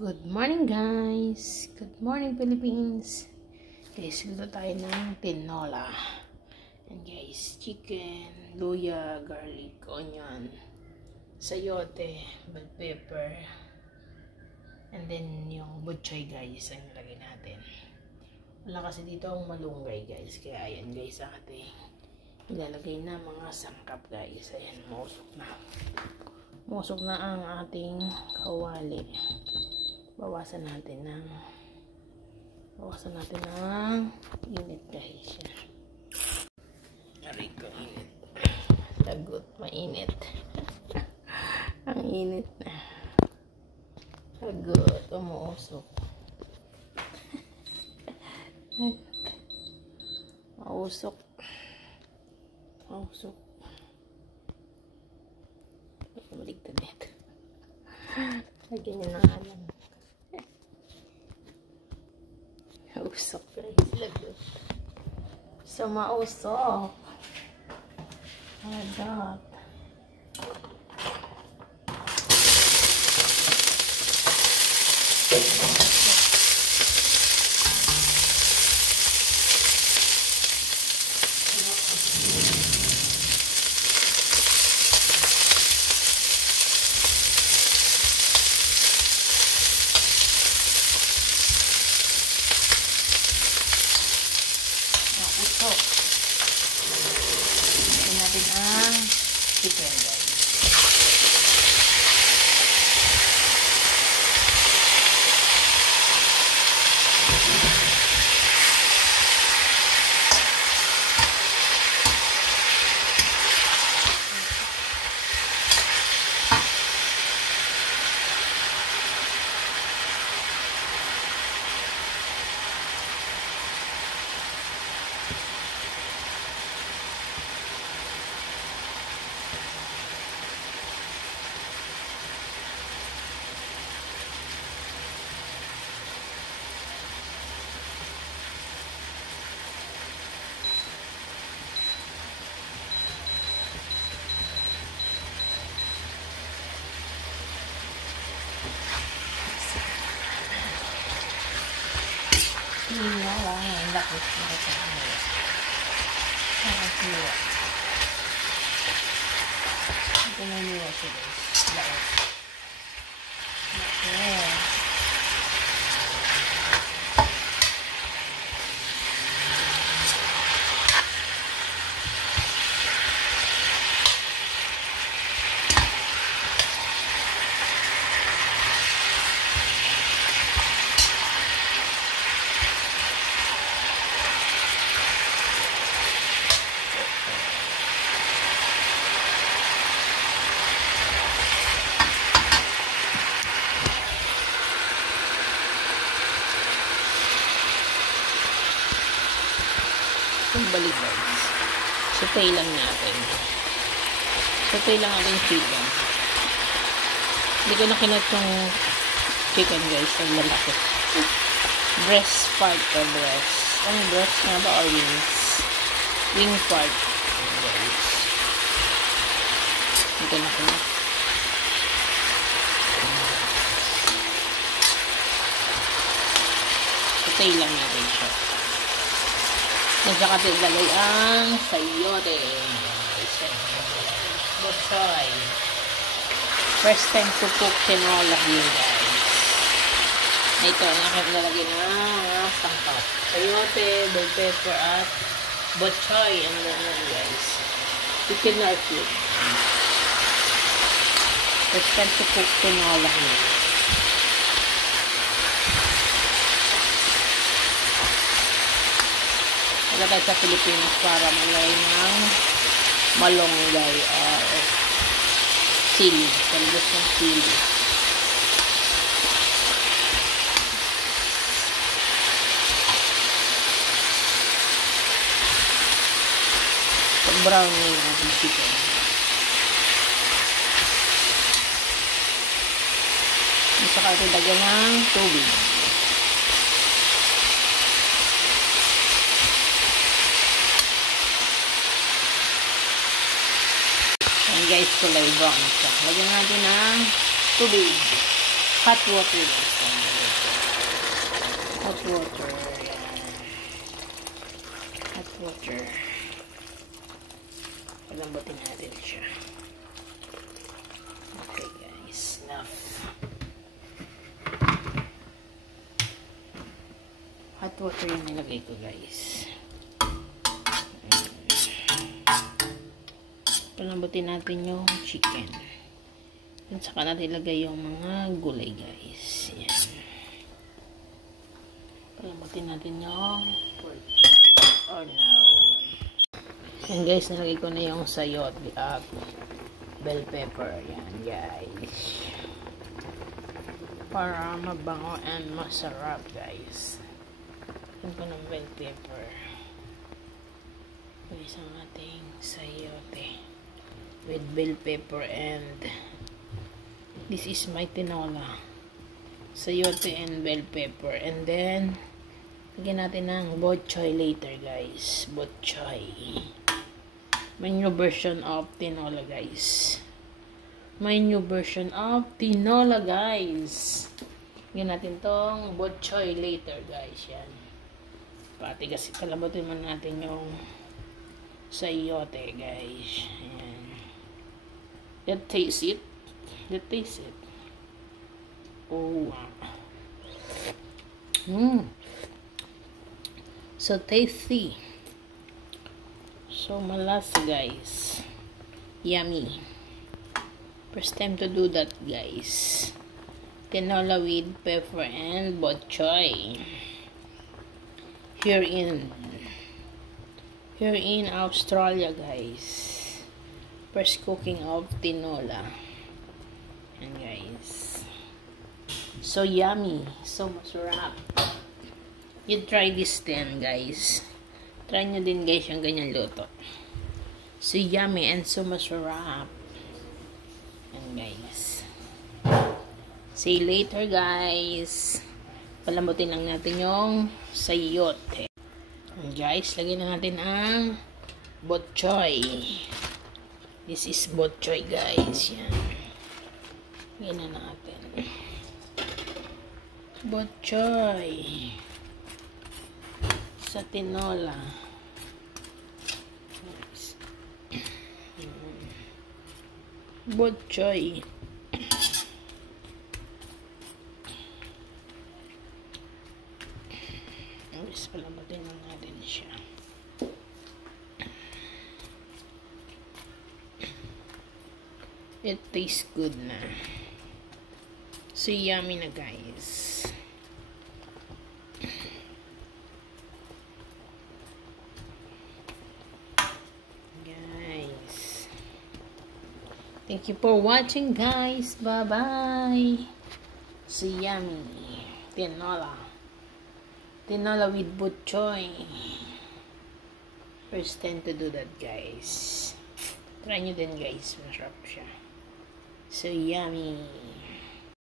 Good morning guys! Good morning Philippines! Guys, luto tayo ng tinola. And guys, chicken, luya, garlic, onion, sayote, bell pepper, and then yung butchoy guys, ang nilagay natin. Wala kasi dito ang malunggay guys, kaya ayan guys ang ating ilalagay na mga sangkap guys. Ayan, musok na. Musok na ang ating kawali. Bawasan natin ng init guys. Aray ko, init. Lagot, mainit. Ang init na. Lagot, umuusok. Mausok. Mausok. Maligtad nito. Lagyan nyo na nga lang. Mausok guys, lagot. So, mausok. Lagot. Ito natin ang chicken guys. Hila lang. Ang lakot na ito. Nakakasiwa. Ito na niwa siya guys. Lakot. Okay. Balik guys. Sautay lang natin. Sautay lang natin chicken. Hindi ko na kinat yung chicken guys. Ang lalaki. Breast part or breast. Ang breast nga ba or wings? Wing part. Guys. Hindi ko na kinat. Sautay lang natin siya. Nagsaka tiglalay ang sayote. Butchoy. First time to cook tinola here guys. Ito ang aking lalagyan ng sangkap. Sayote, bell pepper at butchoy. Ano na guys. Chicken or food. First time to cook tinola here. Wala tayo sa Pilipinas para malay ng malunggay or sili. Talbos ng sili. Pag-brown na yung ating chicken. Saka ito lagyan ng tubig. Guys, kulay brown siya. Lagyan natin ng tubig. Hot water guys. Hot water. Yan. Hot water. Palambutin natin siya. Okay guys. Enough. Hot water yung nilagay ko guys. Palambutin natin yung chicken. At saka natin ilagay yung mga gulay guys. Yan. Palambutin natin yung pork. Oh no. Yan guys, nalagay ko na yung sayote at bell pepper. Yan guys. Para mabango and masarap guys. Yan ko ng bell pepper. Guys, ang ating sayote with bell pepper and this is my tinola. Sayote and bell pepper. And then lagyan natin ng bok choy later guys. Bok choy. My new version of tinola guys. My new version of tinola guys. Lagyan natin tong bok choy later guys. Yan. Pati kasi palabutin mo natin yung sayote guys. Ayan. Let's taste it. Let's taste it. Oh wow. So tasty. So malasa guys. Yummy. First time to do that guys. Tinola with pepper and bok choy. Here in Australia guys. First cooking of tinola. And guys. So yummy. So masarap. You try this then guys. Try nyo din guys yung ganyan luto. So yummy and so masarap. And guys. See you later guys. Palambutin lang natin yung sayote. And guys, lagyan na natin ang bok choy. This is bok choy guys. Yan. Lagyan na natin. Bok choy. Sa tinola. Bok choy. Guys, palambutin lang natin siya. It tastes good na. So yummy na guys. Guys. Thank you for watching guys. Bye bye. So yummy. Tinola. Tinola with bok choy. First time to do that guys. Try nyo din guys. Masarap siya. So yummy.